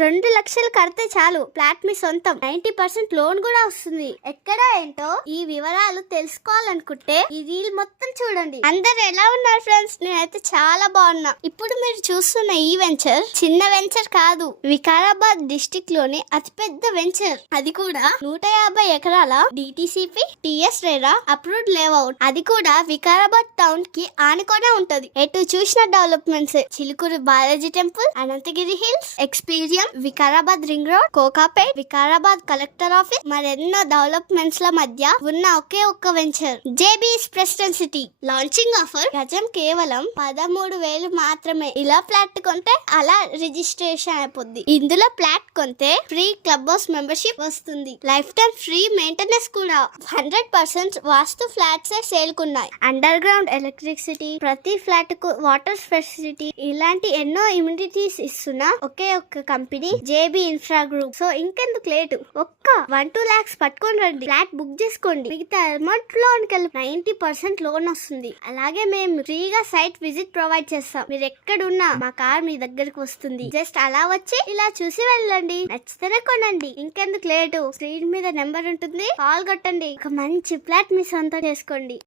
2 లక్షలు కడితే చాలు ఫ్లాట్ మీ సొంతం. 90% లోన్ కూడా వస్తుంది. ఎక్కడ ఏంటో ఈ వివరాలు తెలుసుకోవాలనుకుంటే ఈ రీల్ మొత్తం చూడండి. అందరు ఎలా ఉన్నారు ఫ్రెండ్స్? నేనైతే చాలా బాగున్నా. ఇప్పుడు మీరు చూస్తున్న ఈ వెంచర్ చిన్న వెంచర్ కాదు, వికారాబాద్ డిస్ట్రిక్ట్ లోని అతిపెద్ద వెంచర్. అది కూడా 150 ఎకరాల DTCP TS RERA approved layout. అది కూడా వికారాబాద్ టౌన్ కి ఆనుకొనే ఉంటది. ఎటు చూసిన developments. Chilkur Balaji temple, Anantagiri hills, experience, Vikarabad ring road, Kokapet, Vikarabad collector office, మరెన్నో డెవలప్మెంట్స్ ల మధ్య ఉన్న ఒకే ఒక్క venture JBS president city. Launching offer గజం కేవలం 13,000 మాత్రమే. ఇలా ఫ్లాట్ కొంటే అలా రిజిస్ట్రేషన్ అయిపోద్ది. ఇందులో ఫ్లాట్ కొంటే ఫ్రీ క్లబ్ హౌస్ మెంబర్షిప్ వస్తుంది. లైఫ్ టైం ఫ్రీ మెయింటెనెన్స్ కూడా. 100% వాస్తు ఫ్లాట్స్ సేల్కున్నాయి. అండర్ గ్రౌండ్ ఎలక్ట్రిసిటీ, ప్రతి ఫ్లాట్ కు వాటర్ ఫెసిలిటీ, ఇలాంటి ఎన్నో ఇమ్యూనిటీస్ ఇస్తున్న ఒకే ఒక్క company JB infra group. So ఇంకెందుకు లేటు, ఒక్క 1-2 lakhs పట్టుకొని రండి, ఫ్లాట్ బుక్ చేసుకోండి. మిగతా అమౌంట్ లోన్ కెళ్ళి 90% లోన్ వస్తుంది. అలాగే మేము ఫ్రీగా సైట్ విజిట్ ప్రొవైడ్ చేస్తాం. మీరు ఎక్కడున్నా మా కార్ మీ దగ్గరకు వస్తుంది. జస్ట్ అలా వచ్చి ఇలా చూసి వెళ్ళండి. నచ్చితేనే కొనండి. ఇంకెందుకు లేటు, స్క్రీన్ మీద నెంబర్ ఉంటుంది, కాల్ కొట్టండి. ఒక మంచి ఫ్లాట్ మీ సొంతం చేసుకోండి.